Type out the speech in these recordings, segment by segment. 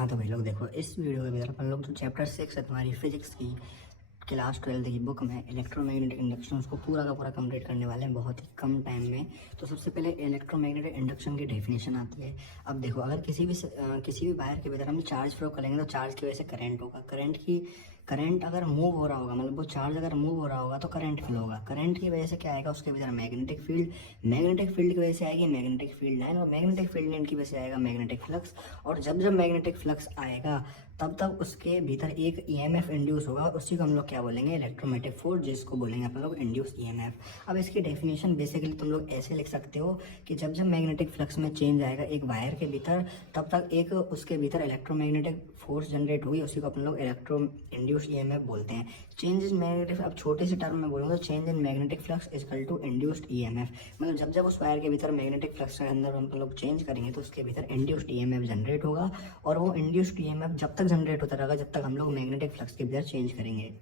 हाँ तो भाई लोग देखो, इस वीडियो के अंदर अपन लोग जो चैप्टर 6 है तुम्हारी फिजिक्स की क्लास 12 की बुक में इलेक्ट्रोमैग्नेटिक इंडक्शन उसको पूरा का पूरा कंप्लीट करने वाले हैं बहुत ही कम टाइम में। तो सबसे पहले इलेक्ट्रोमैग्नेटिक इंडक्शन की डेफिनेशन आती है। अब देखो, अगर किसी भी वायर के भीतर हम चार्ज फ्लो करेंगे तो चार्ज की वजह से करंट होगा। करंट अगर मूव हो रहा होगा, मतलब वो चार्ज अगर मूव हो रहा होगा तो करंट फ्लो होगा। करंट की वजह से क्या आएगा, उसके भीतर मैग्नेटिक फील्ड की वजह से आएगी मैग्नेटिक फील्ड लाइन, और मैग्नेटिक फील्ड लाइन की वजह से आएगा मैग्नेटिक फ्लक्स। और जब जब मैग्नेटिक फ्लक्स आएगा तब उसके भीतर एक ईएमएफ इंड्यूस होगा, उसी को हम लोग क्या बोलेंगे, इलेक्ट्रोमैग्नेटिक फोर्स, जिसको बोलेंगे अपन लोग इंड्यूस ईएमएफ। अब इसकी डेफिनेशन बेसिकली तुम लोग ऐसे लिख सकते हो कि जब जब मैग्नेटिक फ्लक्स में चेंज आएगा एक वायर के भीतर, तब तक एक उसके भीतर इलेक्ट्रोमैग्नेटिक फोर्स जनरेट होगी, उसी को अपन लोग इलेक्ट्रो इंड्यूस ईएमएफ बोलते हैं। चेंज इन मैग्नेटिक, अब छोटे से टर्म में बोलूँगा, change in magnetic flux is equal to induced EMF. मतलब जब जब उस वायर के भीतर मैग्नेटिक फ्लक्स के अंदर हम लोग चेंज करेंगे तो उसके भीतर इंड्यूस्ड ईएमएफ जनरेट होगा, और वो इंड्यूस्ड ईएमएफ जब तक जनरेट होता रहेगा जब तक हम लोग मैग्नेटिक फ्लक्स के भीतर चेंज करेंगे।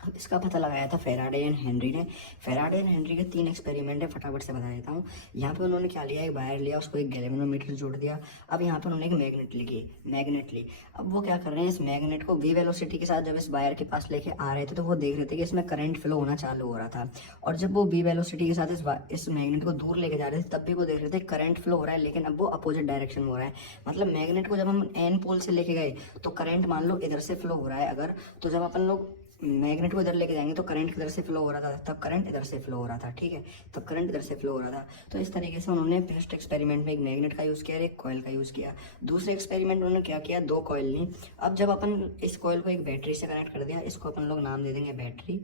अब इसका पता लगाया था फेराडे एंड हेनरी ने। फेराडे एंड हेनरी के 3 एक्सपेरिमेंट है, फटाफट से बता देता हूँ। यहाँ पे उन्होंने क्या लिया, एक वायर लिया, उसको एक गैल्वेनोमीटर जोड़ दिया। अब यहाँ पे उन्होंने एक मैग्नेट ली। अब वो क्या कर रहे हैं, इस मैग्नेट को वी वेलोसिटी के साथ जब इस वायर के पास लेके आ रहे थे तो वो देख रहे थे कि इसमें करंट फ्लो होना चालू हो रहा था। और जब वो वी वेलोसिटी के साथ इस मैग्नेट को दूर लेके जा रहे थे तब भी वो देख रहे थे करंट फ्लो हो रहा है, लेकिन अब वो अपोजिट डायरेक्शन में हो रहा है। मतलब मैग्नेट को जब हम एन पोल से लेके गए तो करंट मान लो इधर से फ्लो हो रहा है अगर, तो जब अपन लोग मैग्नेट को इधर लेके जाएंगे तो करंट इधर से फ्लो हो रहा था, तब करंट इधर से फ्लो हो रहा था, ठीक है, तब करंट इधर से फ्लो हो रहा था। तो इस तरीके से उन्होंने फर्स्ट एक्सपेरिमेंट में एक मैग्नेट का यूज़ किया और एक कॉइल का यूज़ किया। दूसरे एक्सपेरिमेंट में उन्होंने क्या किया, 2 कॉइल ली। अब जब अपन इस कॉइल को एक बैटरी से कनेक्ट कर दिया, इसको अपन लोग नाम दे देंगे बैटरी।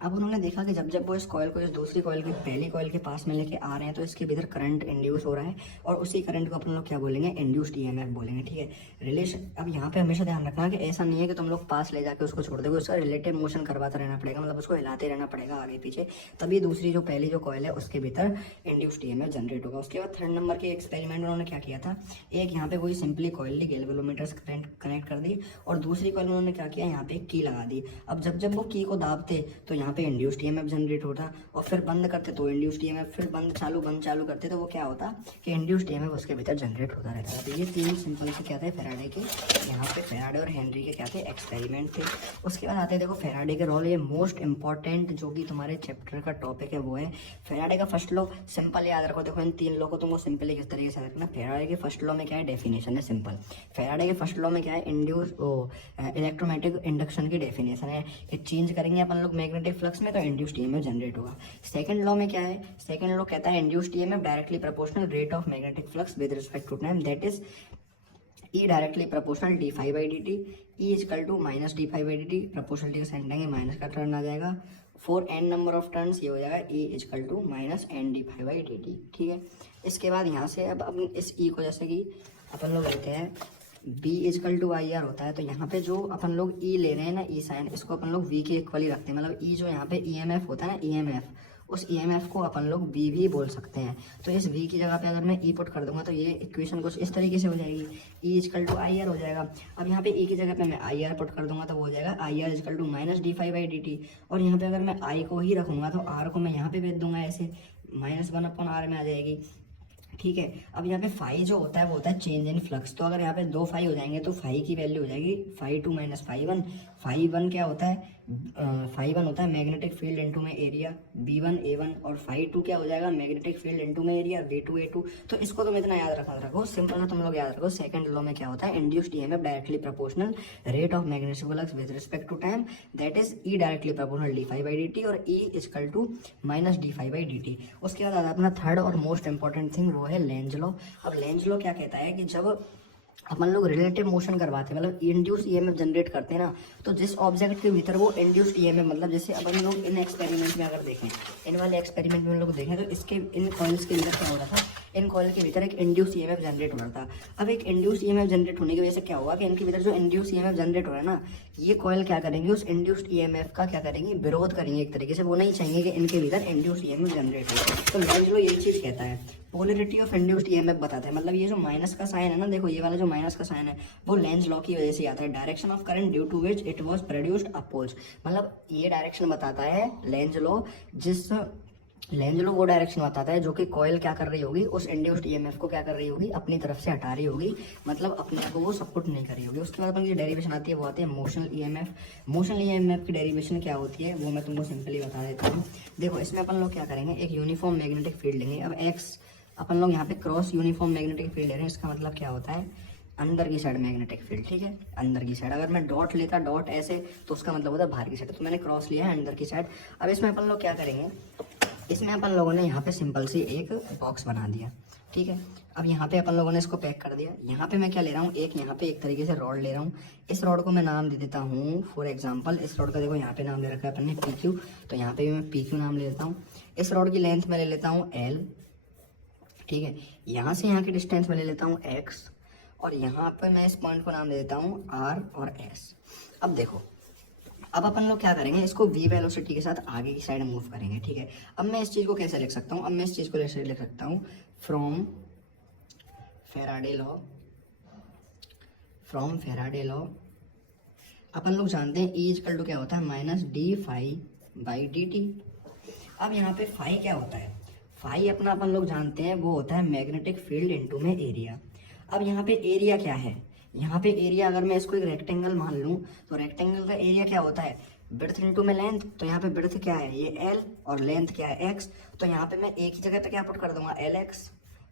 अब उन्होंने देखा कि जब जब वो इस कॉइल को इस दूसरी कॉइल की पहली कॉइल के पास में लेके आ रहे हैं तो इसके भीतर करंट इंड्यूस हो रहा है, और उसी करंट को अपन लोग क्या बोलेंगे, इंड्यूस्ड ईएमएफ बोलेंगे, ठीक है। रिलेशन, अब यहाँ पे हमेशा ध्यान रखना कि ऐसा नहीं है कि तुम लोग पास ले जाके उसको छोड़ दोगे, उसका रिलेटिव मोशन करवाता रहना पड़ेगा, मतलब उसको हिलाते रहना पड़ेगा आगे पीछे, तभी दूसरी जो पहली जो कॉइल है उसके भीतर इंड्यूस्ड ईएमएफ जनरेट होगा। उसके बाद 3rd नंबर के एक्सपेरिमेंट में उन्होंने क्या किया था, एक यहाँ पे कोई सिंपली कॉइल ली, गैल्वेनोमीटर से कनेक्ट कर दी, और दूसरी कॉइल में उन्होंने क्या किया, यहाँ पे एक की लगा दी। अब जब जब वो की को दाबते तो यहाँ पे इंड्यूस्ड ईएमएफ जनरेट होता, और फिर बंद करते तो इंड्यूस्ड ईएमएफ, फिर बंद चालू करते तो वो क्या होता कि इंड्यूस्ड ईएमएफ उसके भीतर जनरेट होता रहता है। तो ये 3 सिंपल से क्या थे फेराडे के, यहाँ पे फेराडे और हेनरी के क्या थे, एक्सपेरिमेंट थे। उसके बाद आते हैं देखो फेराडे के रोल, ये मोस्ट इंपॉर्टेंट जो कि तुम्हारे चैप्टर का टॉपिक है वो है फेराडे का फर्स्ट लॉ। सिंपल याद रखो, देखो इन 3 लॉ को तुमको सिंपली किस तरीके से रखना। फेराडे के फर्स्ट लॉ में क्या है, डेफिनेशन है सिंपल। फेराडे के फर्स्ट लॉ में क्या है, इलेक्ट्रोमैग्नेटिक इंडक्शन की डेफिनेशन है कि चेंज करेंगे अपन लोग मैग्नेटिक फ्लक्स में तो इंड्यूस्ड ईएमएफ जनरेट होगा। सेकंड लॉ में क्या है, सेकंड लॉ कहता है induced EMF directly proportional rate of magnetic flux with respect to time, that is E directly proportional D phi by D T, E equal to minus D phi by D T, proportionality का sign लेंगे, minus का turn आ जाएगा, for N number of turns ये हो जाएगा E equal to minus N D phi by D T, ठीक है। इसके बाद यहाँ से अब अपन इस E को जैसे कि अपन लोग लेते हैं B equal to I R होता है, तो यहाँ पे जो अपन लोग E ले रहे हैं ना, E साइन, इसको अपन लोग V के इक्वली रखते हैं। मतलब E जो यहाँ पे EMF होता है ना, EMF, उस EMF को अपन लोग V भी बोल सकते हैं। तो इस V की जगह पे अगर मैं E पुट कर दूंगा तो ये इक्वेशन कुछ इस तरीके से हो जाएगी, E equal to I R हो जाएगा। अब यहाँ पे E की जगह पे मैं आई आर पुट कर दूंगा तो वो हो जाएगा I R equal to minus D phi by D T, और यहाँ पे अगर मैं I को ही रखूंगा तो R को मैं यहाँ पे भेज दूंगा, ऐसे -1/R में आ जाएगी, ठीक है। अब यहाँ पे फाई जो होता है वो होता है चेंज इन फ्लक्स, तो अगर यहाँ पे 2 फाई हो जाएंगे तो फाई की वैल्यू हो जाएगी फाई 2 माइनस फाई 1। फाई 1 क्या होता है, फाई 1 होता है मैग्नेटिक फील्ड इनटू में एरिया B1 A1, और फाई 2 क्या हो जाएगा, मैग्नेटिक फील्ड इनटू में एरिया B2 A2। तो इसको तुम इतना याद रखो, सिंपल है, तुम लोग याद रखो। सेकंड लॉ में क्या होता है, induced EMF directly proportional rate of magnetic flux with respect to time, that is E directly proportional D phi by D T, और E equal to minus D phi by D T. उसके बाद अपना third और most important thing वो है Lenz law. अब Lenz law क्या कहता है कि जब अपन लोग रिलेटिव मोशन करवाते हैं, मतलब इंड्यूस ईएमएफ जनरेट करते हैं ना, तो जिस ऑब्जेक्ट के भीतर वो इंड्यूस्ड ईएमएफ, मतलब जैसे अब हम लोग इन एक्सपेरिमेंट में अगर देखें, इन वाले एक्सपेरिमेंट में हम लोग देखें तो इसके इन कॉइल्स के भीतर क्या हो रहा था, इन कॉइल के भीतर एक इंड्यूस ईएमएफ जनरेट हो रहा था। अब एक इंड्यूस ईएमएफ जनरेट होने की वजह से क्या हुआ कि इनके भीतर जो इंड्यूस ईएमएफ जनरेट हो रहा है ना, ये कॉइल क्या करेंगे, उस इंड्यूस्ड ईएमएफ का क्या करेंगे, विरोध करेंगे एक तरीके से। वो नहीं चाहेंगे कि इनके भीतर इंड्यूस्ड ईएमएफ जनरेट हो। तो लेंज लॉ यही चीज कहता है, पोलरिटी ऑफ इंड्यूस्ड ईएमएफ बताता है। मतलब ये जो माइनस का साइन है ना, देखो ये वाला जो माइनस का साइन है वो लेंज लॉ की वजह से आता है, direction of current due to which it was produced oppose. मतलब ये डायरेक्शन बताता है लेंज लॉ, जिस लेंज लो वो डायरेक्शन बताता है जो कि कॉइल क्या कर रही होगी, उस इंड्यूस्ड ईएमएफ को क्या कर रही होगी, अपनी तरफ से हटा रही होगी, मतलब अपने को वो सपोर्ट नहीं कर रही होगी। उसके बाद अपन की डेरिवेशन आती है, वो आती है मोशनल ईएमएफ। मोशनल ईएमएफ की डेरिवेशन क्या होती है वो मैं तुमको सिंपली बता देता हूँ। देखो इसमें अपन लोग क्या करेंगे, एक यूनिफॉर्म मैग्नेटिक फील्ड लेंगे। अब एक्स अपन लोग यहाँ पे क्रॉस यूनिफॉर्म मैग्नेटिक फील्ड ले रहे हैं, इसका मतलब क्या होता है, अंदर की साइड मैग्नेटिक फील्ड, ठीक है, अंदर की साइड। अगर मैं डॉट लेता, डॉट ऐसे, तो उसका मतलब होता है बाहर की साइड, तो मैंने क्रॉस लिया है अंदर की साइड। अब इसमें अपन लोग क्या करेंगे, इसमें अपन लोगों ने यहाँ पे सिंपल सी एक बॉक्स बना दिया, ठीक है। अब यहाँ पे अपन लोगों ने इसको पैक कर दिया। यहाँ पे मैं क्या ले रहा हूँ, एक यहाँ पे एक तरीके से रॉड ले रहा हूँ। इस रॉड को मैं नाम दे देता हूँ, फॉर एग्जांपल इस रॉड का देखो यहाँ पे नाम ले रखा है अपन ने PQ, तो यहाँ पे भी मैं PQ नाम ले लेता हूँ। इस रॉड की लेंथ मैं ले लेता हूँ L, ठीक है। यहाँ से यहाँ की डिस्टेंस मैं ले लेता हूँ X, और यहाँ पे मैं इस पॉइंट को नाम दे देता हूँ R और S। अब देखो, अब अपन लोग क्या करेंगे, इसको v वेलोसिटी के साथ आगे की साइड मूव करेंगे, ठीक है। अब मैं इस चीज़ को कैसे लिख सकता हूँ, अब मैं इस चीज़ को कैसे लिख सकता हूँ, फ्रॉम फेराडे लॉ अपन लोग जानते हैं E इक्वल टू क्या होता है, minus D phi by D T. अब यहाँ पे फाई क्या होता है, फाई अपना अपन लोग जानते हैं वो होता है मैग्नेटिक फील्ड इनटू में एरिया। अब यहाँ पे एरिया क्या है, यहाँ पे एरिया अगर मैं इसको एक रेक्टेंगल मान लूँ तो रेक्टेंगल का एरिया क्या होता है, ब्रेड्थ इनटू में लेंथ। तो यहाँ पे ब्रेड्थ क्या है, ये L, और लेंथ क्या है X। तो यहाँ पे मैं एक ही जगह पे क्या पुट कर दूंगा, LX,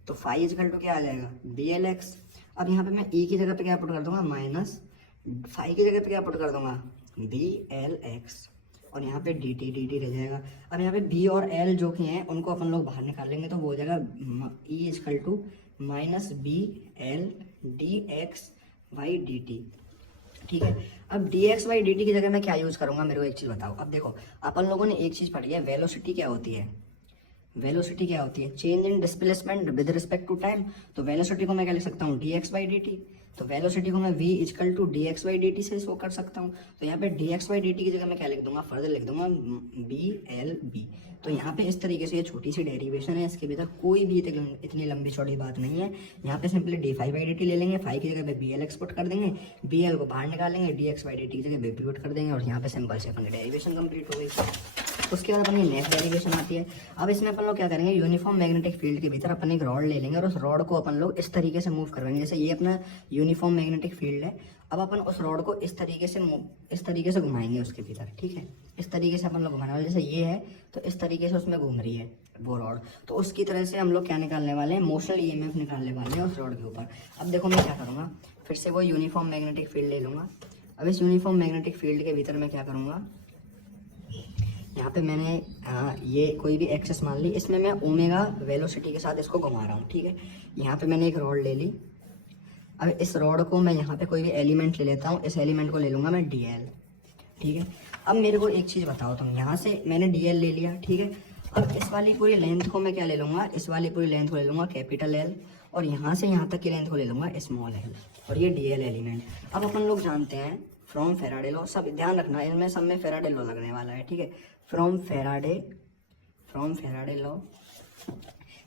तो फाई इक्वल टू क्या आ जाएगा, BLX। अब यहाँ पे मैं E की जगह पे क्या पुट कर दूंगा, माइनस फाई की जगह पे क्या पुट कर दूंगा, BLX, और यहाँ पे dt रह जाएगा। अब यहाँ पे B और L जो कि हैं उनको अपन लोग बाहर निकालेंगे, तो वो हो जाएगा E equal to minus BL dx by dt, ठीक है। अब dx बाई dt की जगह मैं क्या यूज़ करूँगा, मेरे को एक चीज़ बताओ। अब देखो अपन लोगों ने एक चीज़ पढ़ी है, वेलोसिटी क्या होती है, वेलोसिटी क्या होती है, change in displacement with respect to time. तो वेलोसिटी को मैं क्या लिख सकता हूँ, dx बाई dt। तो वेलोसिटी को मैं v equal to dx by dt से शो कर सकता हूँ। तो यहाँ पे dx बाई dt की जगह मैं क्या लिख दूंगा, फर्दर लिख दूंगा BLB। तो यहाँ पे इस तरीके से ये छोटी सी डेरिवेशन है, इसके भीतर कोई भी इतनी लंबी चौड़ी बात नहीं है। यहाँ पे simply D phi by D T ले लेंगे, फाई की जगह पे BLX पुट कर देंगे, BL को बाहर निकालेंगे, dx बाई dt की जगह BP पुट कर देंगे, और यहाँ पे सिंपल से अपनी डेरिवेशन कंप्लीट हो गई। उसके बाद अपनी नेक्स्ट डेरिवेशन आती है। अब इसमें अपन लोग क्या करेंगे, यूनिफॉर्म मैग्नेटिक फील्ड के भीतर अपन एक रॉड ले लेंगे, और उस रॉड को अपन लोग इस तरीके से मूव करवाएंगे, जैसे ये अपना यूनिफॉर्म मैग्नेटिक फील्ड है। अब अपन उस रॉड को इस तरीके से घुमाएंगे उसके भीतर, ठीक है। इस तरीके से अपन लोग घुमाने वाले, जैसे ये है तो इस तरीके से उसमें घूम रही है वो रॉड, तो उसकी तरह से हम लोग क्या निकालने वाले हैं, मोशनल ईएमएफ निकालने वाले हैं उस रॉड के ऊपर। अब देखो मैं क्या करूँगा, फिर से वो यूनिफॉर्म मैग्नेटिक फील्ड ले लूँगा। अब इस यूनिफॉर्म मैग्नेटिक फील्ड के भीतर मैं क्या करूँगा, यहाँ पे मैंने ये कोई भी एक्सेस मान ली, इसमें मैं ओमेगा वेलोसिटी के साथ इसको घुमा रहा हूँ, ठीक है। यहाँ पे मैंने एक रॉड ले ली। अब इस रॉड को मैं यहाँ पे कोई भी एलिमेंट ले लेता हूँ, इस एलिमेंट को ले लूँगा मैं DL, ठीक है। अब मेरे को एक चीज़ बताओ तुम, यहाँ से मैंने DL ले लिया, ठीक है। अब इस वाली पूरी लेंथ को मैं क्या ले लूँगा, इस वाली पूरी लेंथ को ले लूँगा कैपिटल L, और यहाँ से यहाँ तक की लेंथ को ले लूँगा स्मॉल l, और ये DL एलिमेंट। अब अपन लोग जानते हैं फ्रॉम फेराडे लॉ, सब ध्यान रखना इनमें सब में फेराडे लॉ लगने वाला है, ठीक है। फ्रॉम फेराडे लॉ,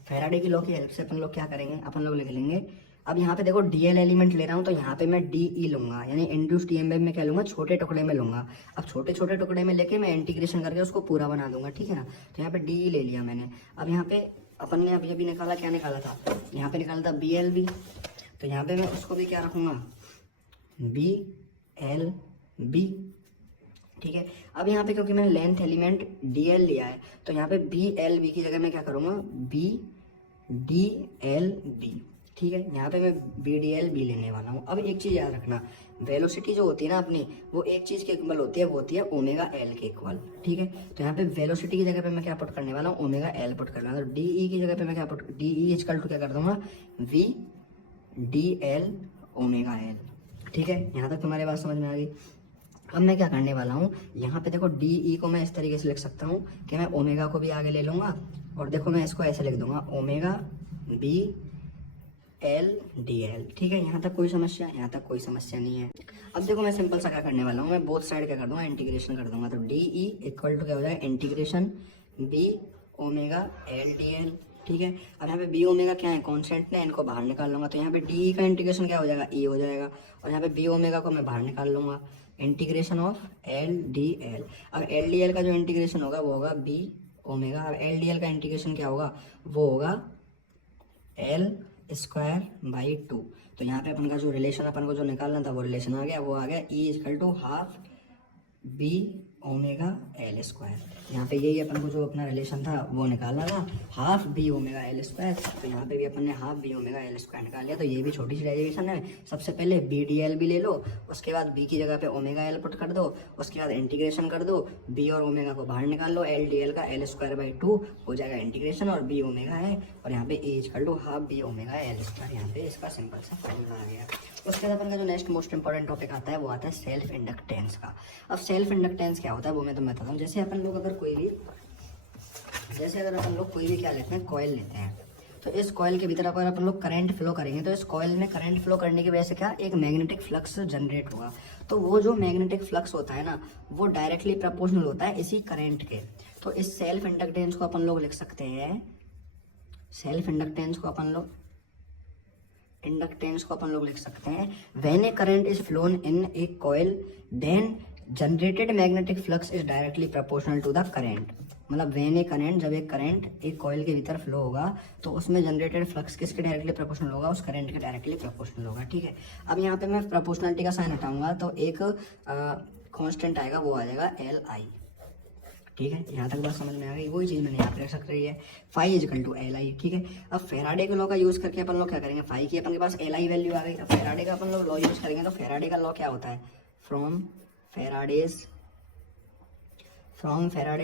फेराडे की लॉ की हेल्प से अपन लोग क्या करेंगे, अपन लोग लिख लेंगे। अब यहाँ पे देखो DL एलिमेंट ले रहा हूँ, तो यहाँ पे मैं DE लूंगा, यानी इंड्यूस्ड ईएमएफ में क्या लूंगा, छोटे टुकड़े में लूंगा। अब छोटे छोटे टुकड़े में लेके मैं इंटीग्रेशन करके उसको पूरा बना दूंगा, ठीक है ना। तो यहाँ पे DE ले लिया मैंने। अब यहाँ पे अपन ने अभी अभी निकाला, क्या निकाला था, यहाँ पे निकाला था BLB, तो यहाँ पे मैं उसको भी क्या रखूंगा, BLB, ठीक है। अब यहाँ पे क्योंकि मैंने लेंथ एलिमेंट DL लिया है, तो यहाँ पे BLB की जगह मैं क्या करूँगा, BDLB, ठीक है। यहाँ पे मैं BDLB लेने वाला हूँ। अब एक चीज़ याद रखना, वेलोसिटी जो होती है ना अपनी, वो एक चीज़ के इक्वल होती है, वो होती है ओमेगा L के इक्वल, ठीक है। तो यहाँ पे वेलोसिटी की जगह पे मैं क्या पुट करने वाला हूँ, ओमेगा L पुट करने वाला हूँ। DE की जगह पे मैं क्या पुट, DE इक्वल टू क्या कर दूंगा, VDL ओमेगा L, ठीक है। यहाँ तक तुम्हारी बात समझ में आ गई। अब मैं क्या करने वाला हूँ, यहाँ पे देखो DE को मैं इस तरीके से लिख सकता हूँ कि मैं ओमेगा को भी आगे ले लूँगा, और देखो मैं इसको ऐसे लिख दूंगा, ओमेगा BL DL, ठीक है। यहाँ तक कोई समस्या, यहाँ तक कोई समस्या नहीं है। अब देखो मैं सिंपल सा क्या करने वाला हूँ, मैं बोथ साइड क्या कर दूंगा, इंटीग्रेशन कर दूंगा। तो DE इक्वल टू क्या हो जाएगा, integration B omega L DL, ठीक है। अब यहाँ पे B ओमेगा क्या है, कॉन्स्टेंट है, इनको बाहर निकाल लूंगा। तो यहाँ पे DE का इंटीग्रेशन क्या हो जाएगा, E हो जाएगा, और यहाँ पे B ओमेगा को मैं बाहर निकाल लूंगा, इंटीग्रेशन ऑफ L DL। अब L DL का जो इंटीग्रेशन होगा वो होगा B ओमेगा। अब एल डी एल का इंटीग्रेशन क्या होगा, वो होगा एल स्क्वायर बाई 2। तो यहाँ पे अपन का जो रिलेशन अपन को जो निकालना था वो रिलेशन आ गया, वो आ गया E equal to half B omega L square. यहाँ पे यही अपन को जो अपना रिलेशन था वो निकालना था, half B omega L square. तो यहाँ पे भी अपन ने half B omega L square निकाल लिया। तो ये भी छोटी सी डेरिवेशन है। सबसे पहले बी डी एल भी ले लो, उसके बाद बी की जगह पे ओमेगा एल पुट कर दो, उसके बाद इंटीग्रेशन कर दो, बी और ओमेगा को बाहर निकाल लो, एल डी एल का एल स्क्वायर बाई 2 हो जाएगा इंटीग्रेशन, और बी ओमेगा है, और यहाँ पे A equal to half B omega L square. यहाँ पे इसका सिंपल सा फॉर्मूला आ गया। उसके बाद अपन का जो नेक्स्ट मोस्ट इंपॉर्टेंट टॉपिक आता है वो आता है सेल्फ इंडक्टेंस का। अब सेल्फ इंडक्टेंस क्या होता है वो मैं तुम्हें बताता हूँ। जैसे अपन लोग अगर अपन लोग कोई भी क्या लेते हैं, कॉइल लेते हैं, तो इस कॉइल के भीतर अगर अपन लोग करंट फ्लो करेंगे तो इस कॉइल में करंट फ्लो करने की वजह से क्या एक मैग्नेटिक फ्लक्स जनरेट होगा। तो वो जो मैग्नेटिक फ्लक्स होता है ना, वो डायरेक्टली प्रोपोर्शनल होता है इसी करंट के। तो इस सेल्फ इंडक्टेंस को अपन लोग लिख सकते हैं, सेल्फ इंडक्टेंस को अपन लोग लिख सकते हैं, when a current is flown in a coil then generated magnetic flux is directly proportional to the current. मतलब व्हेन ए करंट, जब एक करंट एक कॉइल के भीतर फ्लो होगा तो उसमें जनरेटेड फ्लक्स किसके डायरेक्टली प्रोपोर्शनल होगा, उस करंट के डायरेक्टली प्रोपोर्शनल होगा। ठीक है, अब यहाँ पे मैं प्रोपोर्शनलिटी का साइन हटाऊंगा तो एक कांस्टेंट आएगा, वो आ जाएगा एल आई। ठीक है, यहाँ तक बात समझ में आ गई। वही चीज़ मैंने यहाँ पे रख सकती है, phi equal to L I. ठीक है, अब फेराडे के लॉ का यूज़ करके अपन लोग क्या करेंगे, फाई की अपन के पास एल आई वैल्यू आ गई। अब फेराडे का अपन लोग लॉ यूज़ करेंगे तो फेराडे का लॉ क्या होता है, फ्रॉम फेराडे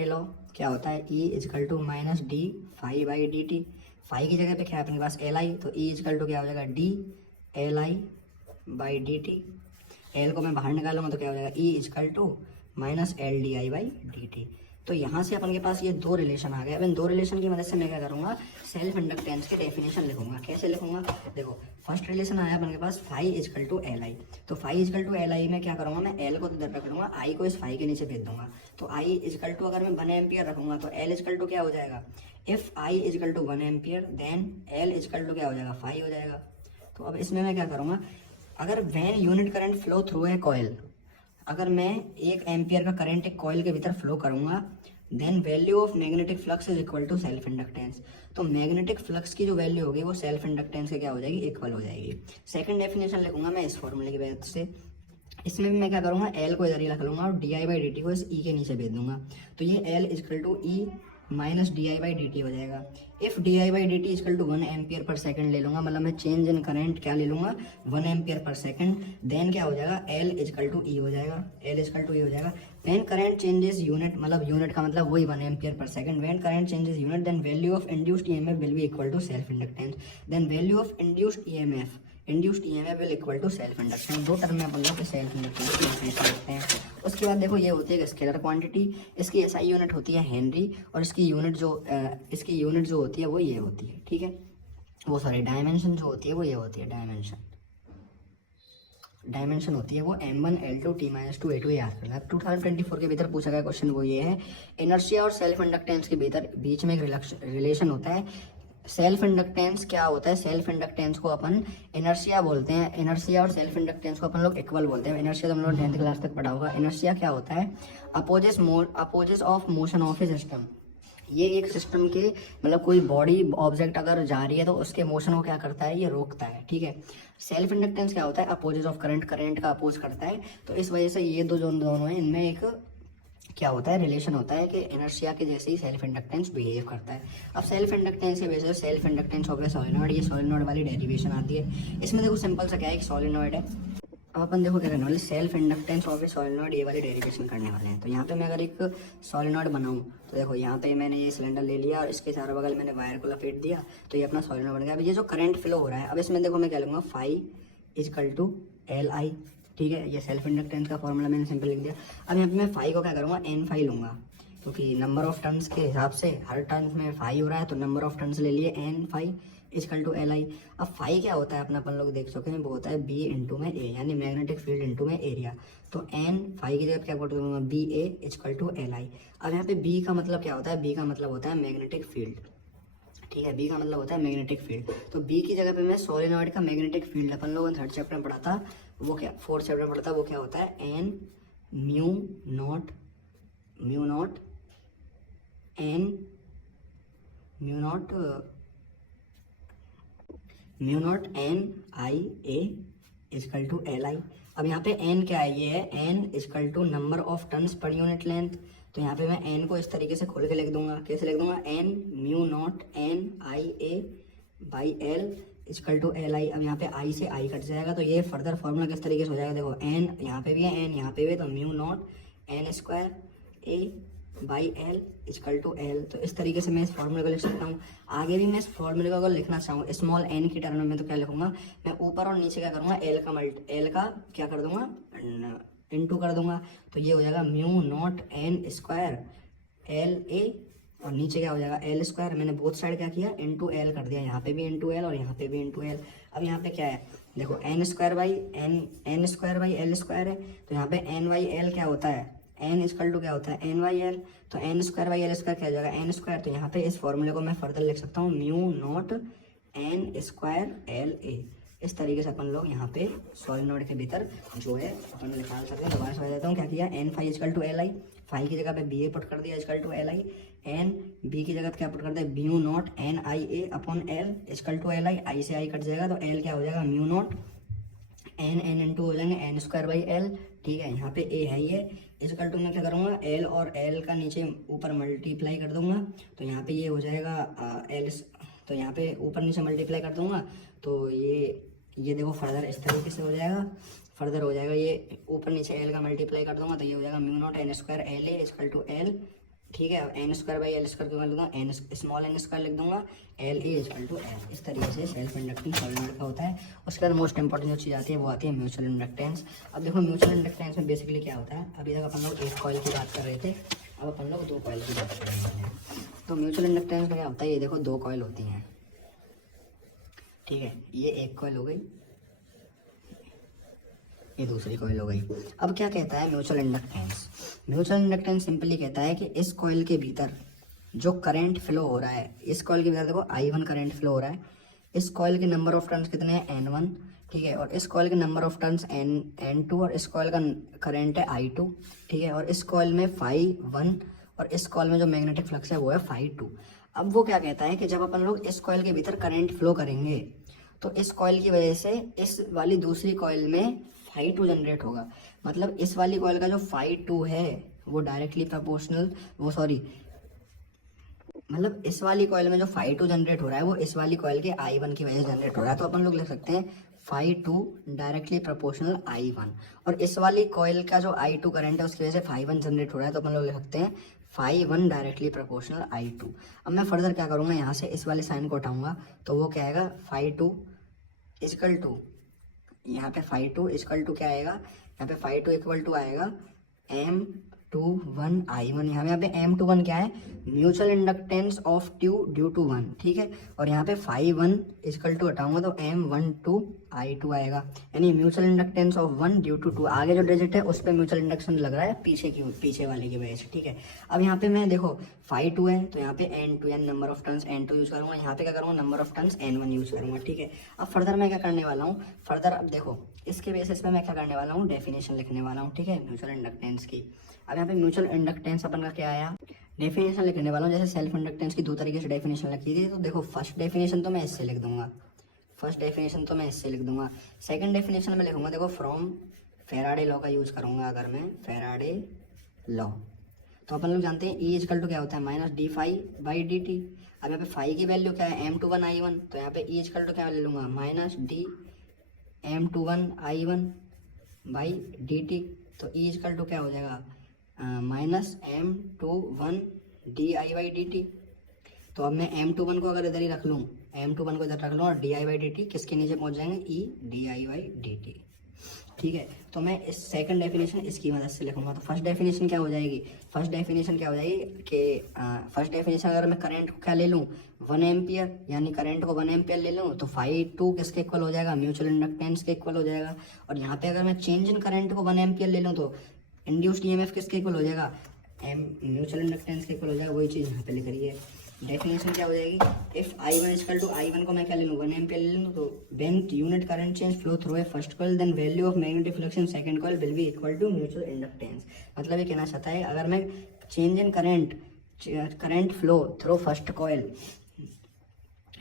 लॉ क्या होता है, E equal to minus D phi by D T. Phi की जगह पे क्या है अपने पास एल आई, तो ई इजकल टू क्या हो जाएगा, D L I by D T. L को मैं बाहर निकालूंगा तो क्या हो जाएगा, E equal to minus L D I by D T. तो यहाँ से अपन के पास ये दो रिलेशन आ गए। अब इन दो रिलेशन की मदद से मैं क्या करूँगा, सेल्फ इंडक्टेंस की डेफिनेशन लिखूंगा। कैसे लिखूंगा, देखो फर्स्ट रिलेशन आया अपन के पास phi equal to L I. तो phi equal to L I में क्या करूँगा, मैं एल को तो इधर रख लूँगा, आई को इस फाई के नीचे भेज दूंगा। तो आई इजकल टू अगर मैं 1 एम्पियर रखूँगा तो एल इजकल टू क्या हो जाएगा, if I equal to 1 ampere then L equal to क्या हो जाएगा, फाई हो जाएगा। तो अब इसमें मैं क्या करूँगा, अगर when unit current flow through A coil, अगर मैं 1 एम्पियर का करंट एक कॉइल के भीतर फ्लो करूँगा, then value of magnetic flux is equal to self inductance. तो मैग्नेटिक फ्लक्स की जो वैल्यू होगी वो सेल्फ इंडक्टेंस के क्या हो जाएगी, इक्वल हो जाएगी। सेकंड डेफिनेशन लिखूंगा मैं इस फॉर्मूले की वजह से। इसमें भी मैं क्या करूँगा, एल को इधर ही रख लूँगा और D I by D T को इस ई के नीचे भेज दूंगा। तो ये L equal to E minus D I by D T हो जाएगा। If D I by D T equal to 1 ampere per second ले लूँगा, मतलब मैं चेंज इन करंट क्या ले लूँगा, 1 एम्पियर पर सेकंड। देन क्या हो जाएगा, एल इजकल टू ई हो जाएगा, एल इजकल टू ई हो जाएगा। व्हेन करंट चेंजेस यूनिट, मतलब यूनिट का मतलब वही 1 ampere per second. When current changes unit then value of induced EMF will be equal to self inductance. Then value of induced EMF will equal to self inductance. दो term में अपन लोग self inductance की definition लिखते हैं। उसके बाद देखो ये होती है स्केलर क्वांटिटी, इसकी एसआई यूनिट होती है हेनरी, और इसकी यूनिट जो होती है वो ये होती है। ठीक है, वो सॉरी डायमेंशन जो होती है वो ये होती है, डायमेंशन होती है वो m1 l2 t-2 a2 याद करना। 2024 के भीतर पूछा गया क्वेश्चन वो ये है, इनर्शिया और सेल्फ इंडक्टेंस के बीच में एक रिलेशन होता है। सेल्फ इंडक्टेंस क्या होता है, सेल्फ इंडक्टेंस को अपन इनर्शिया बोलते हैं। इनर्शिया और सेल्फ इंडक्टेंस को अपन लोग इक्वल बोलते हैं। इनर्शिया तो हम लोग 10th क्लास तक पढ़ा होगा। इनर्शिया क्या होता है, opposes of motion of a system. ये एक सिस्टम के मतलब कोई बॉडी ऑब्जेक्ट अगर जा रही है तो उसके मोशन को क्या करता है, ये रोकता है। ठीक है, सेल्फ इंडक्टेंस क्या होता है, अपोजिट ऑफ करंट, करंट का अपोज करता है। तो इस वजह से ये दोनों हैं, इनमें एक क्या होता है, रिलेशन होता है कि इनर्शिया के जैसे ही सेल्फ इंडक्टेंस बिहेव करता है। अब सेल्फ इंडक्टेंस के basis self inductance of A solenoid, ये सॉलिनॉइड वाली डेरिवेशन आती है। इसमें देखो सिंपल सा क्या है, एक सॉलिनॉइड है। अब अपन देखो क्या करने वाले, self inductance of A solenoid ये वाली डेरिवेशन करने वाले हैं। तो यहाँ पे मैं अगर एक सॉलिनॉइड बनाऊँ तो देखो यहाँ पे मैंने ये सिलेंडर ले लिया और इसके चारों बगल मैंने वायर को लपेट दिया, तो ये अपना सॉलिनॉइड बन गया। अब ये जो करंट फ्लो हो रहा है, अब इसमें देखो मैं क्या लूँगा, phi equal to L I. ठीक है, ये सेल्फ इंडक्टेंस का फॉर्मूला मैंने सिंपल लिख दिया। अब यहाँ पे मैं फाई को क्या करूँगा, एन फाई लूँगा, क्योंकि नंबर ऑफ टर्न्स के हिसाब से हर टर्न में फाई हो रहा है, तो नंबर ऑफ टर्न्स ले लिए, N phi equal to L I. अब फाई क्या होता है अपना, अपन लोग देख चुके हैं, वो होता है बी इंटू में ए, यानी मैग्नेटिक फील्ड इंटू में एरिया। तो एन फाई की जगह क्या बोल दूंगा, B A equal to L I. अब यहाँ पे बी का मतलब क्या होता है, बी का मतलब होता है मैग्नेटिक फील्ड। ठीक है, बी का मतलब होता है मैग्नेटिक फील्ड। तो बी की जगह पे मैं सोलेनॉइड का मैग्नेटिक फील्ड, अपन लोगों ने 3rd चैप्टर में पढ़ा था, वो क्या 4th चैप्टर में पढ़ा था, वो क्या होता है, N mu not N mu not N I A equal to L I. अब यहाँ पे एन क्या है, ये है N equal to number of turns per unit length. तो यहाँ पे मैं एन को इस तरीके से खोल के लिख दूंगा, कैसे लिख दूंगा, N mu not N I A by L equal to L I. अब यहाँ पे आई से आई कट जाएगा, तो ये फर्दर फॉर्मूला किस तरीके से हो जाएगा, देखो एन यहाँ पे भी है, एन यहाँ पे भी है, तो mu not N square A by L equal to L. तो इस तरीके से मैं इस फॉर्मूले को लिख सकता हूँ। आगे भी मैं इस फॉर्मूले को अगर लिखना चाहूँ स्मॉल एन की टर्म में, तो क्या लिखूंगा, मैं ऊपर और नीचे क्या करूँगा, एल का क्या कर दूंगा, इनटू कर दूंगा। तो ये हो जाएगा mu not N square L ए, और नीचे क्या हो जाएगा एल स्क्वायर। मैंने बोथ साइड क्या किया, इनटू एल कर दिया, यहाँ पे भी इनटू एल और यहाँ पे भी इनटू एल। अब यहाँ पे क्या है, देखो N square by N square by L square है, तो यहाँ पे एन बाई एल क्या होता है, एन इजकल टू क्या होता है, एन बाई एल। तो N square by L square क्या हो जाएगा, एन स्क्वायर। तो यहाँ पे इस फॉर्मूले को मैं फर्दर लिख सकता हूँ mu naught N square L ए। इस तरीके से अपन लोग यहाँ पे सॉलिनॉइड के भीतर जो है अपन निकाल सकते हैं। दोबारा समझ देता हूँ, क्या किया, N phi equal to L I, phi की जगह पे बी ए पुट कर दिया equal to L I, N B की जगह क्या पुट कर दिया, mu not N I A upon L equal to L I. I से आई कट जाएगा, तो एल क्या हो जाएगा, mu not N N into हो जाएंगे एन स्क्वायर बाई एल। ठीक है, यहाँ पे ए है ये इजकल टू मैं क्या करूँगा, एल और एल का नीचे ऊपर मल्टीप्लाई कर दूंगा, तो यहाँ पे ये हो जाएगा एल। तो यहाँ पे ऊपर नीचे मल्टीप्लाई कर दूंगा, तो ये देखो फर्दर इस तरीके से हो जाएगा, फर्दर हो जाएगा ये ऊपर नीचे एल का मल्टीप्लाई कर दूंगा, तो ये हो जाएगा mu not N square L A equal to L. ठीक है, N square by L square क्यों लिख दूंगा, एन स्मॉल एन स्क्वायर लिख दूंगा, L A equal to L. इस तरीके से सेल्फ इंडक्टेंस सॉलिनॉइड का होता है। उसके बाद मोस्ट इंपॉर्टेंट जो चीज़ आती है वो आती है म्यूचुअल इंडक्टेंस। अब देखो म्यूचुअल इंडक्टेंस में बेसिकली क्या होता है, अभी तक अपन लोग एक कॉइल की बात कर रहे थे, अब अपन लोग दो कॉइल की बात कर रहे हैं। तो म्यूचुअल इंडक्टेंस में क्या होता है, ये देखो दो कॉइल होती हैं, ठीक है, ये एक कॉइल हो गई, ये दूसरी कॉइल हो गई। अब क्या कहता है mutual inductance, mutual inductance simply कहता है कि इस कॉइल के भीतर जो करंट फ्लो हो रहा है, इस कॉइल के भीतर देखो I1 करंट फ्लो हो रहा है, इस कॉइल के नंबर ऑफ टर्न्स कितने हैं, N1, ठीक है, और इस कॉइल के नंबर ऑफ टर्न्स N2, और इस कॉइल का करंट है I2, ठीक है, और इस कॉइल में φ1 और इस कॉइल में जो मैग्नेटिक फ्लक्स है वो है φ2। अब वो क्या कहता है कि जब अपन लोग इस कॉइल के भीतर करंट फ्लो करेंगे, तो इस कॉइल की वजह से इस वाली दूसरी कॉइल में φ2 जनरेट होगा। मतलब इस वाली कॉइल का जो φ2 है वो डायरेक्टली प्रोपोर्शनल, वो सॉरी, मतलब इस वाली कॉइल में जो φ2 जनरेट हो रहा है वो इस वाली कॉइल के I1 की वजह से जनरेट हो रहा है। तो अपन लोग लिख सकते हैं φ2 डायरेक्टली प्रोपोर्शनल I1, और इस वाली कॉइल का जो I2 करंट है उसकी वजह से φ1 जनरेट हो रहा है, तो अपन लोग लिख सकते हैं φ1 डायरेक्टली प्रोपोर्शनल I2। अब मैं फर्दर क्या करूँगा, यहाँ से इस वाले साइन को उठाऊंगा, तो वो क्या आएगा, φ2 इजकल टू, यहाँ पे φ2 इजकल टू क्या आएगा, यहाँ पे φ2 इक्वल टू आएगा M21 I1। यहाँ पे M21 क्या है, mutual inductance of two due to 1, ठीक है, और यहाँ पे φ1 इजकल टू हटाऊंगा तो M12 I2 आएगा, यानी mutual inductance of 1 due to 2। आगे जो डिजिट है उस पर म्यूचुअल इंडक्शन लग रहा है पीछे वाले की वजह से, ठीक है। अब यहाँ पे मैं देखो φ2 है, तो यहाँ पे N2 यानी number of turns N2 use करूँगा, यहाँ पे क्या करूँगा, number of turns N1 use करूँगा, ठीक है। अब फर्दर मैं क्या करने वाला हूँ, फर्दर अब देखो इसके बेसिस पे मैं क्या करने वाला हूँ, डेफिनेशन लिखने वाला हूँ, ठीक है, म्यूचुअल इंडक्टेंस की। अब यहाँ पे म्यूचुअल इंडक्टेंस अपन का क्या आया, डेफिनेशन लिखने वाला हूँ। जैसे सेल्फ इंडक्टेंस की दो तरीके से डेफिनेशन लिखी थी, तो देखो फर्स्ट डेफिनेशन तो मैं इससे लिख दूंगा, सेकंड डेफिनेशन में लिखूंगा, देखो फ्रॉम फेराडे लॉ का यूज करूंगा अगर मैं, फेराडे लॉ। तो अपन लोग जानते हैं E इजकल टू क्या होता है, minus D phi by D T. अब यहाँ पे फाई की वैल्यू क्या है, M21 I1, तो यहाँ पे E इजकल टू क्या ले लूंगा, minus D M21 I1 by D T. तो E इजकल टू क्या हो जाएगा, minus M21 D I by D T. तो अब मैं M21 को अगर इधर ही रख लूँ, M21 को इधर रख लूँ, और D I by D T किसके नीचे पहुँच जाएंगे, E D I by D T, ठीक है। तो मैं इस सेकंड डेफिनेशन इसकी मदद से लिखूंगा। तो फर्स्ट डेफिनेशन क्या हो जाएगी, कि फर्स्ट डेफिनेशन अगर मैं करंट को क्या ले लूँ, 1 एम्पियर, यानी करंट को 1 एम्पियर ले लूँ, तो φ2 किसके इक्वल हो जाएगा, म्यूचुअल इंडक्टेंस के इक्वल हो जाएगा। और यहाँ पे अगर मैं चेंज इन करंट को 1 एम्पियर ले लूँ, तो इंड्यूस्ड ईएमएफ किसके इक्वल हो जाएगा, म्यूचुअल इंडक्टेंस के इक्वल हो जाएगा। वही चीज़ यहाँ पे लिख रही है। डेफिनेशन क्या हो जाएगी, if I1 equal to I1 को मैं क्या ले लूँ, 1 एम्पियर ले लूँ, तो when unit current change flow through a first coil then value of magnetic flux in second coil will be equal to mutual inductance. मतलब ये कहना चाहता है, अगर मैं change in current current flow through first coil,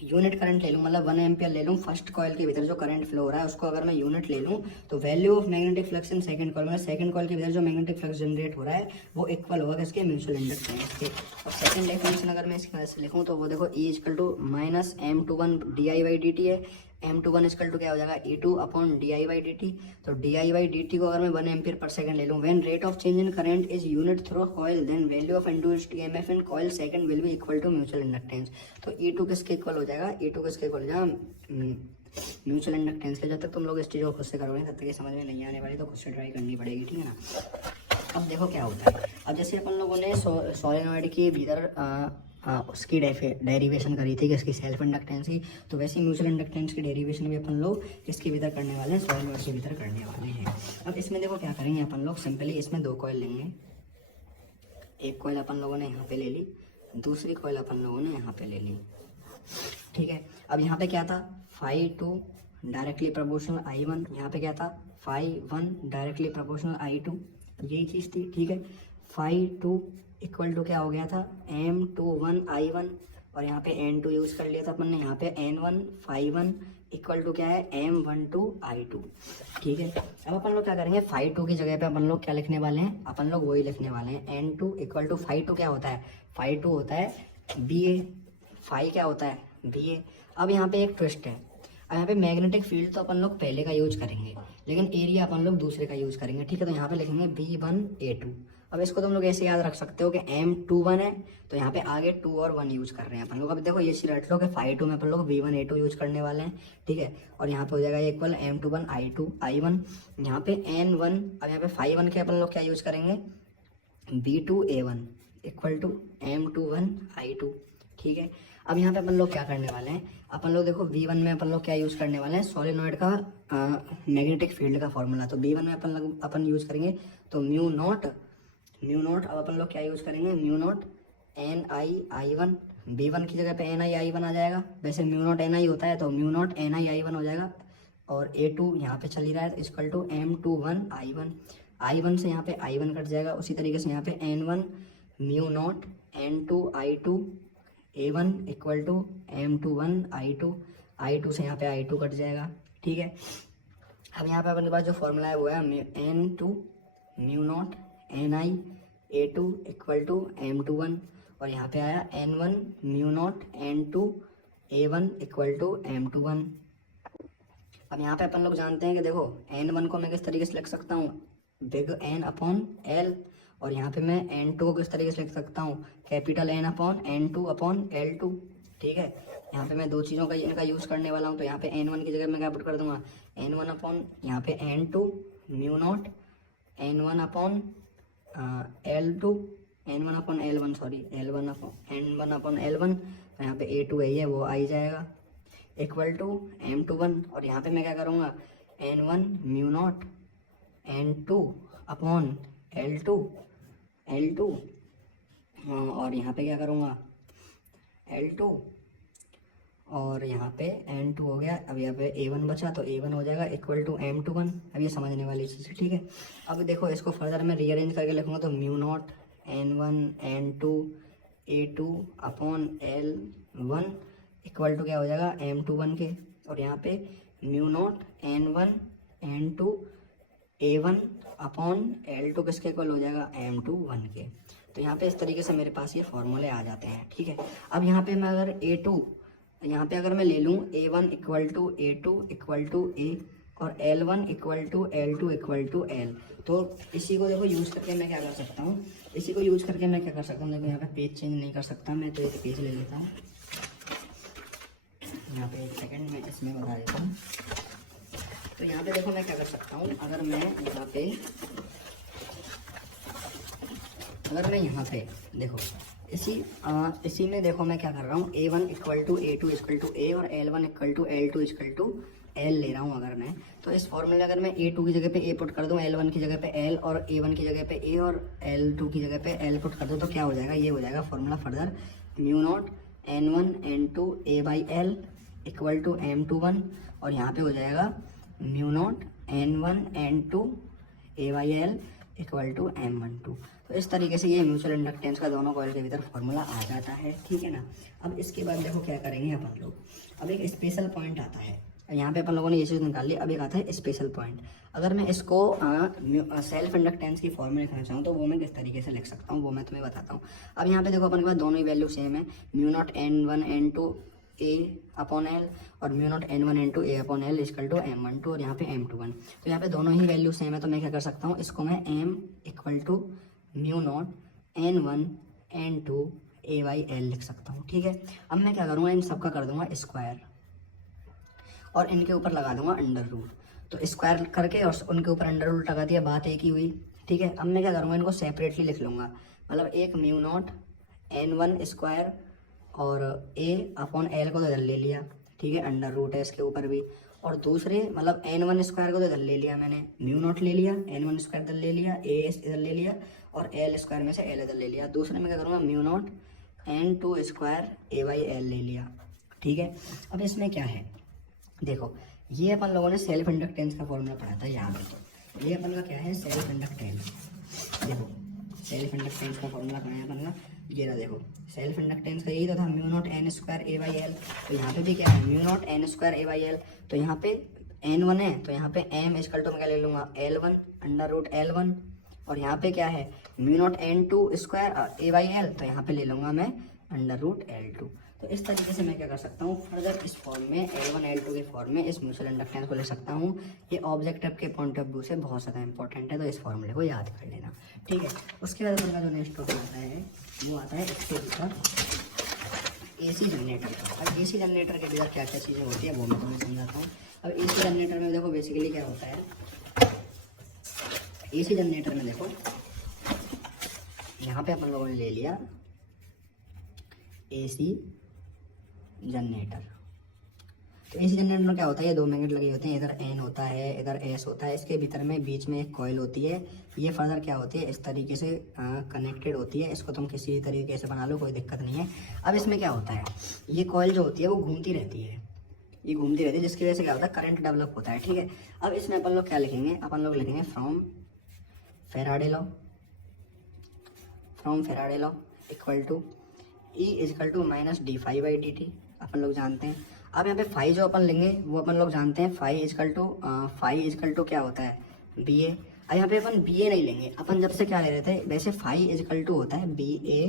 unit current ले लूँ, मतलब 1 एम्पियर ले लूँ, फर्स्ट कॉइल के भीतर जो करंट फ्लो हो रहा है उसको अगर मैं यूनिट ले लूँ तो value of magnetic flux in second coil, मतलब सेकंड कॉइल के भीतर जो मैग्नेटिक फ्लक्स जनरेट हो रहा है वो इक्वल होगा किसके, म्यूचुअल इंडक्टेंस के। अब सेकंड डेफिनेशन अगर मैं इसकी मदद से लिखूँ तो वो देखो E equal to minus M21 DI/dt है। M21 इक्वल टू क्या हो जाएगा, E2 अपॉन DI/dt। तो DI/dt को अगर मैं 1 एम्पियर पर सेकंड ले लूँ, when rate of change in current is unit through coil then value of induced EMF in coil second will be equal to mutual inductance. तो E2 किसके equal हो जाएगा, E2 किसके इक्वल हो जाएगा, mutual inductance के। जब तक तुम लोग इस चीज़ को खुद से करोगे तब तक ये समझ में नहीं आने वाली, तो खुद से ट्राई करनी पड़ेगी, ठीक है ना। अब देखो क्या होता है, अब जैसे अपन लोगों ने सोलेनॉइड के भीतर उसकी डेरिवेशन करी थी किसकी, सेल्फ इंडक्टेंस की, तो वैसे म्यूचुअल इंडक्टेंस की डेरिवेशन भी अपन लोग किसके भीतर करने वाले हैं, सोलेनॉइड के भीतर करने वाले हैं। अब इसमें देखो क्या करेंगे अपन लोग, सिंपली इसमें 2 कॉइल लेंगे, एक कॉइल अपन लोगों ने यहाँ पे ले ली, दूसरी कॉइल अपन लोगों ने यहाँ पे ले ली, ठीक है। अब यहाँ पे क्या था, phi2 डायरेक्टली प्रोपोर्शनल I1, यहाँ पे क्या था phi1 डायरेक्टली प्रोपोर्शनल I2, यही चीज़ थी, ठीक है। phi2 इक्वल टू क्या हो गया था, M21 I1, और यहाँ पे N2 यूज़ कर लिया था अपन ने, यहाँ पे N1 phi1 इक्वल टू क्या है, M12 I2, ठीक है। अब अपन लोग क्या करेंगे, phi2 की जगह पे अपन लोग क्या लिखने वाले हैं, अपन लोग वही लिखने वाले हैं, N2 इक्वल टू phi2 क्या होता है, phi2 होता है BA, phi क्या होता है BA। अब यहाँ पे एक ट्विस्ट है, अब यहाँ पे मैग्नेटिक फील्ड तो अपन लोग पहले का यूज करेंगे लेकिन एरिया अपन लोग दूसरे का यूज करेंगे, ठीक है। तो यहाँ पे लिखेंगे B1A2। अब इसको तुम लोग ऐसे याद रख सकते हो कि M21 है तो यहाँ पे आगे 2 और 1 यूज कर रहे हैं अपन लोग। अब देखो ये चीज रट लो कि phi2 में अपन लोग B1A2 यूज करने वाले हैं, ठीक है। और यहाँ पे हो जाएगा इक्वल M21 I1, यहाँ पे N1, अब यहाँ पे phi1 के अपन लोग क्या यूज करेंगे, B2A1 equal to M21 I2, ठीक है। अब यहाँ पे अपन लोग क्या करने वाले हैं, अपन लोग देखो V1 में अपन लोग क्या यूज़ करने वाले हैं, सोलेनॉइड का मैग्नेटिक फील्ड का फॉर्मूला। तो B1 में अपन यूज़ करेंगे तो म्यू नॉट, अब अपन लोग क्या यूज़ करेंगे, म्यू नॉट NI/I1, B1 की जगह पे NI/I1 आ जाएगा, वैसे म्यू नॉट NI होता है तो म्यू नॉट NI/I1 हो जाएगा, और A2 यहाँ पे चल ही रहा है तो इक्वल टू M21 I1 से यहाँ पे I1 कट जाएगा, उसी तरीके से यहाँ पे N1 mu naught N2 I2 A1 equal to M21 I2 से यहाँ पे I2 कट जाएगा, ठीक है। अब यहाँ पे अपने पास जो फॉर्मूला है वो है N2 mu not NI A2 equal to M21, और यहाँ पे आया N1 mu naught N2 A1 equal to M21। अब यहाँ पे अपन लोग जानते हैं कि देखो N1 को मैं किस तरीके से लिख सकता हूँ, बिग N अपॉन L, और यहाँ पे मैं N2 को किस तरीके से लिख सकता हूँ, capital N upon N2 upon L2, ठीक है। यहाँ पे मैं 2 चीज़ों का इनका यूज़ करने वाला हूँ, तो यहाँ पे N1 की जगह मैं क्या पुट कर दूंगा, N1 अपॉन यहाँ पे N2 mu not N1 upon L2, N1 upon L1 sorry N1 upon L1, यहाँ पे A2 है वो आ ही जाएगा, इक्वल टू M21, और यहाँ पे मैं क्या करूँगा, N1 mu naught N2 upon L2, और यहाँ पे क्या करूँगा L2, और यहाँ पे N2 हो गया। अब यहाँ पे A1 बचा तो A1 हो जाएगा इक्वल टू M21। अब ये समझने वाली चीज़ है, ठीक है। अब देखो इसको फर्दर मैं रीअरेंज करके लिखूँगा तो mu not N1 N2 A2 upon L1 equal to क्या हो जाएगा M21 के, और यहाँ पे mu not N1 N2 A1 upon L2 किसके इक्वल हो जाएगा M21 के। तो यहाँ पे इस तरीके से मेरे पास ये फॉर्मूले आ जाते हैं, ठीक है। अब यहाँ पे मैं अगर A2 यहाँ पे अगर मैं ले लूँ A1 equal to A2 equal to A और L1 equal to L2 equal to L, तो इसी को देखो यूज़ करके मैं क्या कर सकता हूँ, देखो यहाँ पे पेज चेंज नहीं कर सकता मैं, तो एक पेज ले लेता हूँ यहाँ पे, एक सेकंड मैं इसमें बता देता हूँ। तो यहाँ पे देखो मैं क्या कर सकता हूँ, अगर मैं यहाँ पे देखो इसी में देखो मैं क्या कर रहा हूँ, A1 equal to A2 equal to A और L1 equal to L2 equal to L ले रहा हूँ अगर मैं, तो इस फॉर्मूले अगर मैं A2 की जगह पे A पुट कर दूँ, L1 की जगह पे L और A1 की जगह पे A और L2 की जगह पे L पुट कर दूँ, तो क्या हो जाएगा, ये हो जाएगा formula further mu not N1 N2 A by L equal to M21, और यहाँ पे हो जाएगा mu not N1 N2 A by L equal to M12। तो इस तरीके से ये म्यूचुअल इंडक्टेंस का दोनों कॉइल के भीतर फॉर्मूला आ जाता है, ठीक है ना। अब इसके बाद देखो क्या करेंगे अपन लोग, अब एक स्पेशल पॉइंट आता है, यहाँ पे अपन लोगों ने ये चीज़ निकाल ली। अब एक आता है स्पेशल पॉइंट। अगर मैं इसको सेल्फ इंडक्टेंस की फॉर्म में लिखना चाहूँ तो वो मैं किस तरीके से लिख सकता हूँ वो मैं तुम्हें बताता हूँ। अब यहाँ पे देखो अपन के पास दोनों ही वैल्यू सेम है, mu not N1 N2 A upon L और mu not N1 N2 A upon L equal to M12 और यहाँ पे M21। तो यहाँ पे दोनों ही वैल्यू सेम है, तो मैं क्या कर सकता हूँ, इसको मैं M equal to mu not N1 N2 A/L लिख सकता हूँ, ठीक है। अब मैं क्या करूँगा, इन सबका कर दूंगा स्क्वायर और इनके ऊपर लगा दूंगा अंडर रूट। तो स्क्वायर करके और उनके ऊपर अंडर रूट लगा दिया, बात एक ही हुई, ठीक है। अब मैं क्या करूँगा, इनको सेपरेटली लिख लूँगा, मतलब एक म्यू नॉट N1 स्क्वायर और A अपॉन L को तो इधर ले लिया, ठीक है, अंडर रूट है इसके ऊपर भी, और दूसरे मतलब N1 स्क्वायर को तो इधर ले लिया मैंने, म्यू नॉट ले लिया, N1 स्क्वायर इधर ले लिया, A इधर ले लिया और L स्क्वायर में से L इधर ले लिया। दूसरे में क्या करूँगा, mu naught N2 square A/L ले लिया, ठीक है। अब इसमें क्या है, देखो ये अपन लोगों ने सेल्फ इंडक्टेंस का फॉर्मूला पढ़ा था यहाँ पे, तो ये अपन का क्या है, सेल्फ इंडक्टेंस। देखो सेल्फ इंडक्टेंस का फॉर्मूला कहाँ है अपन का, ये रहा, देखो सेल्फ इंडक्टेंस का यही तो था, mu naught N square A/L। तो यहाँ पे भी क्या है, mu not N square A/L। तो यहाँ पे N1 है तो यहाँ पे M इक्वल टू मैं क्या ले लूँगा, L1 अंडर रूट L1, और यहाँ पे क्या है, mu not N2 square A/L, तो यहाँ पे ले लूँगा मैं अंडर रूट L2। तो इस तरीके से मैं क्या कर सकता हूँ, फर्दर इस फॉर्म में L1 L2 के फॉर्म में इस म्यूचुअल इंडक्टेंस को ले सकता हूँ। ये ऑब्जेक्टिव के पॉइंट ऑफ व्यू से बहुत ज़्यादा इंपॉर्टेंट है, तो इस फॉर्मूले को याद कर लेना, ठीक है। उसके बाद अपना जो नेक्स्ट टॉपिक आता है वो आता है इसके भीतर AC जनरेटर का। अब AC जनरेटर के भीतर क्या क्या चीज़ें होती है वो मैं तुम्हें समझाता हूँ। अब AC जनरेटर में देखो बेसिकली क्या होता है, AC जनरेटर में देखो यहाँ पे अपन लोगों ने ले लिया AC जनरेटर। तो AC जनरेटर में क्या होता है, ये दो मैग्नेट लगे होते हैं, इधर N होता है इधर S होता है, इसके भीतर में बीच में एक कॉइल होती है, ये फर्दर क्या होती है, इस तरीके से कनेक्टेड होती है। इसको तुम किसी भी तरीके से बना लो, कोई दिक्कत नहीं है। अब इसमें क्या होता है, ये कॉइल जो होती है वो घूमती रहती है, ये घूमती रहती है, जिसकी वजह से क्या होता है, करंट डेवलप होता है, ठीक है। अब इसमें अपन लोग क्या लिखेंगे, अपन लोग लिखेंगे from Faraday law equal to E equal to minus d∅/dt, अपन लोग जानते हैं। अब यहाँ पे फाई जो अपन लेंगे वो अपन लोग जानते हैं, फाई इजकल टू क्या होता है, BA। अब यहाँ पे अपन BA नहीं लेंगे, अपन जब से क्या ले रहे थे, वैसे फाई इजकल टू होता है BA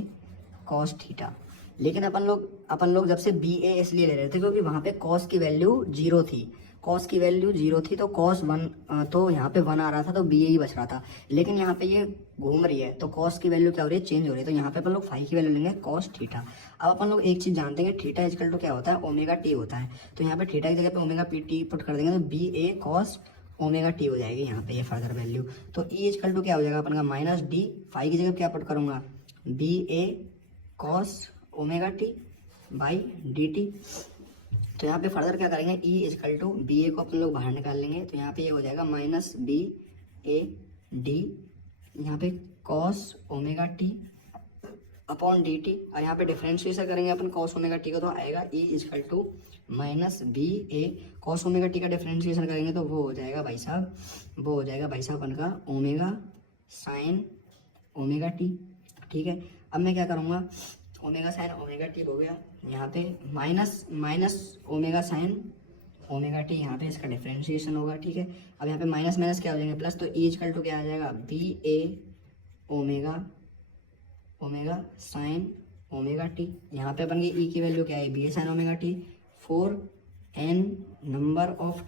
cos थीटा, लेकिन अपन लोग जब से BA इसलिए ले रहे थे क्योंकि वहाँ पे cos की वैल्यू जीरो थी, तो cos 1 तो यहाँ पे 1 आ रहा था, तो BA ही बच रहा था। लेकिन यहाँ पे ये घूम रही है तो cos की वैल्यू क्या हो रही है, चेंज हो रही है, तो यहाँ पे अपन लोग फाई की वैल्यू लेंगे cos थीटा। अब अपन लोग एक चीज़ जानते हैं, थीटा इजकल टू क्या होता है, ओमेगा टी होता है, तो यहाँ पे थीटा की जगह पे ओमेगा टी पुट कर देंगे तो BA cos ओमेगा टी हो जाएगी यहाँ पे ये फर्दर वैल्यू। तो E इजकल टू क्या हो जाएगा अपन का, माइनस D, फाई की जगह क्या पुट करूँगा, BA cos omega T by dt। तो यहाँ पे फर्दर क्या करेंगे, E इजकल टू BA को अपन लोग बाहर निकाल लेंगे, तो यहाँ पे ये हो जाएगा माइनस BAD, यहाँ पे cos omega T upon dt, और यहाँ पे डिफरेंशिएशन करेंगे अपन cos ओमेगा टी को, तो आएगा E equal to minus BA cos omega T का डिफरेंशिएशन करेंगे तो वो हो जाएगा भाई साहब अपन का ओमेगा साइन ओमेगा टी, ठीक है। अब मैं क्या करूँगा, ओमेगा साइन ओमेगा टी हो गया, यहाँ पे minus omega sine omega T, यहाँ पे इसका डिफरेंशिएशन होगा, ठीक है। अब यहाँ पे माइनस माइनस क्या हो जाएंगे प्लस, तो E इजकल टू क्या आ जाएगा, BA omega sine omega T. यहाँ पे अपन की E की वैल्यू क्या है, BA sign omega T, 4n number of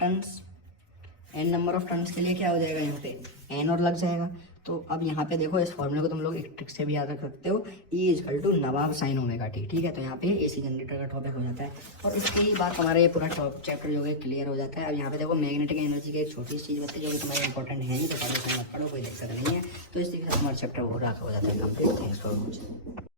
turns के लिए क्या हो जाएगा, यहाँ पे n और लग जाएगा। तो अब यहाँ पे देखो इस फॉर्मूले को तुम लोग एक ट्रिक से भी याद रख सकते हो, E इजकल टू नवाब साइन ओमेगा टी, ठीक है। तो यहाँ पे AC जनरेटर का टॉपिक हो जाता है, और इसके बाद हमारा ये पूरा चैप्टर जो है क्लियर हो जाता है। अब यहाँ पे देखो मैग्नेटिक एनर्जी की एक छोटी सी चीज़ बचती है जो कि तुम्हारी इंपॉर्टेंट है नहीं, तो पढ़ो, कोई दिक्कत नहीं है। तो इस तरीके से हमारा चैप्टर हो जाता है कंप्लीट। Thanks for watching.